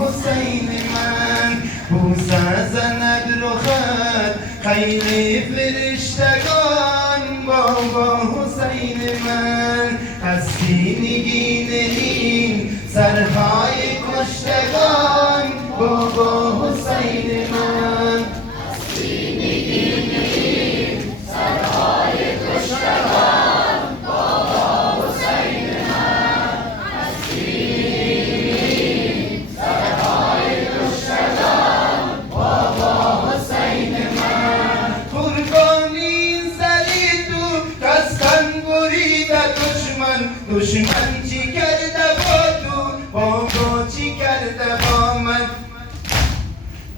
حسین من. بوسه زند رخت خیل فرشتگان بابا حسین من. هستی نگین این سرهای کشتگان بابا حسین من. هستی نگین این سرهای کشتگان بابا حسین من. هستی نگین سرهای کشتگان بابا حسین من. قربانی سری تو کسکن بریده دشمن چی کرده با تو بابا چی کرده با من.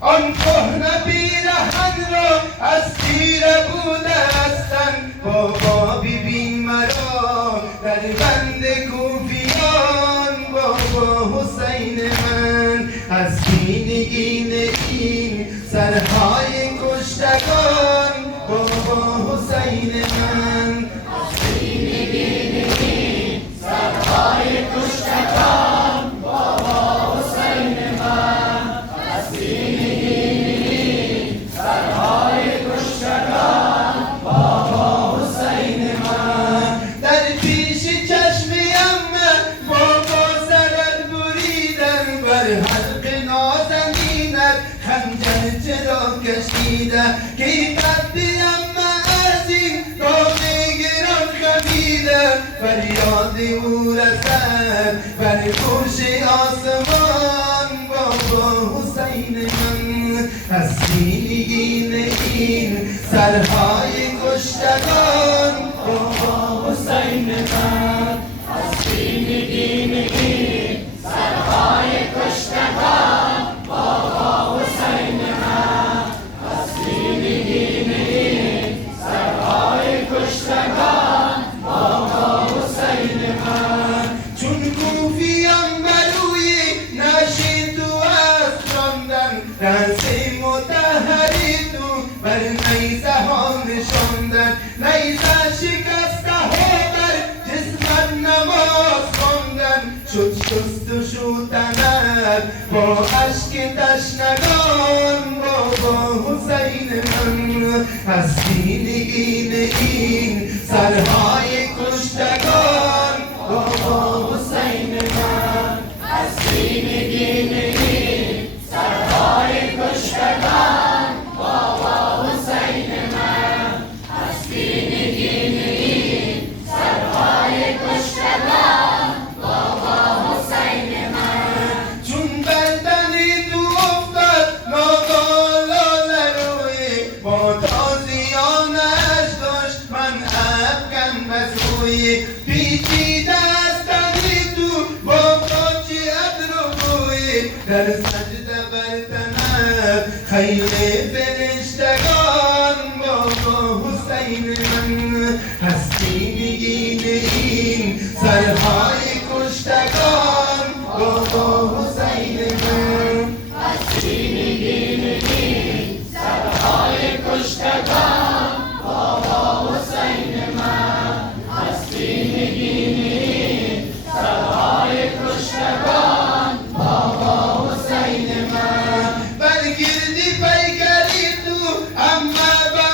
آن کهنه پیرهن را از تیره بوده هستن بابا ببین مرا در بند کوفیان بابا حسین من. هستی نگین این سرهای کشتگان بابا حسین من. هستی نگین این سرهای کشتگان بابا حسین من. هستی نگین این سرهای کشتگان بابا حسین من. در پیش چشمیم بابا سرت بریدن بر حلق نازنینت خنجر چرا کشیده کی قدیم از این داغ گران خمیده فریاد او رسد بر گوش آسمان بابا حسین من. هستی نگین این سرهای کشتگان بابا حسین من. هستی نگین این سرهای کشتگان بابا حسین من. هستی نگین این سرهای کشتگان بابا حسین من. چون کوفیان بروی نشی تو از راندن دست متحری تو بر نیزه ها نشاندن نیزه شکسته ها بر جسمت نماز خواندن شد شست و شوتنت با عشق تشنگان بابا حسین من. هستی نگین این سرهای کشتگان بابا حسین من. هستی نگین این سرهای کشتگان بابا حسین من. هستی نگین این سرهای کشتگان بابا حسین من. چون بردنی تو افتاد ناگالان روی با تازیانش داشت من افکن بسوی پیچیده از تنی تو بابا چی ابروی در سجده برتنب خیل فرشتگان بابا حسین من. هستی نگین این سرهای کشتگان بابا حسین من. هستی نگین این سرهای کشتگان بابا حسین من. هستی نگین این سرهای کشتگان بابا حسین من. برگردی پیکری تو اما با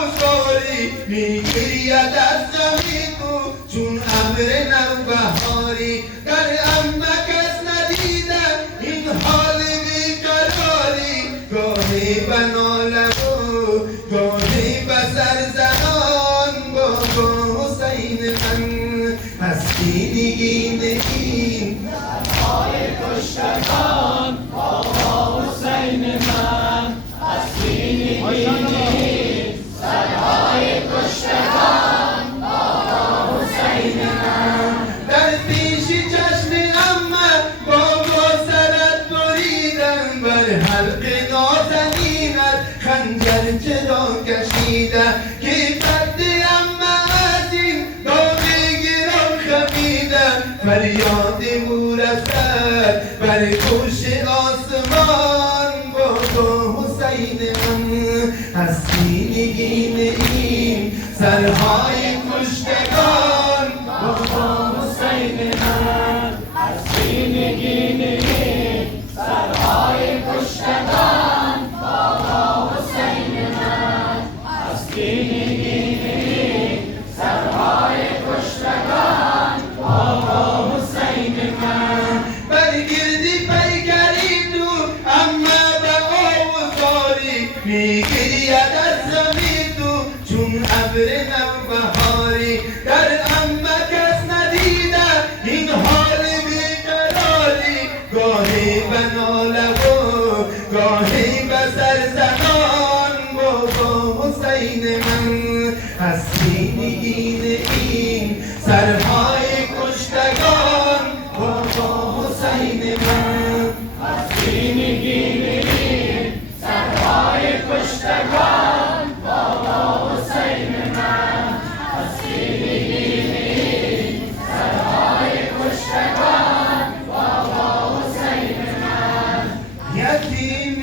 اوزاری میگرید از غمی تو چون ابر نوبهاری در اما کس ندیده این حال بیقراری گاهی به ناله و گاهی به سرزنان بابا حسین من. هستی نگین این سرهای کشتگان بابا حسین من. هستی نگین این سرهای کشتگان بابا حسین من. در پیش چشم اما بابا سرت بریدن بر حلق نازنینت خنجر چرا کشیده که قد اما از این داغ گران خمیده فریاد او رسد بر گوش آسمان بابا حسین من. هستی نگین این سرهای کشتگان بابا حسین من. هستی نگین این سرهای و ناله و گاهی به سر زنان بابا حسین من حسینی این سرهای کشتگان بابا حسین من حسینی سرهای کشتگان بابا حسین من حسینی سرهای کشتگان بابا حسین من یتیم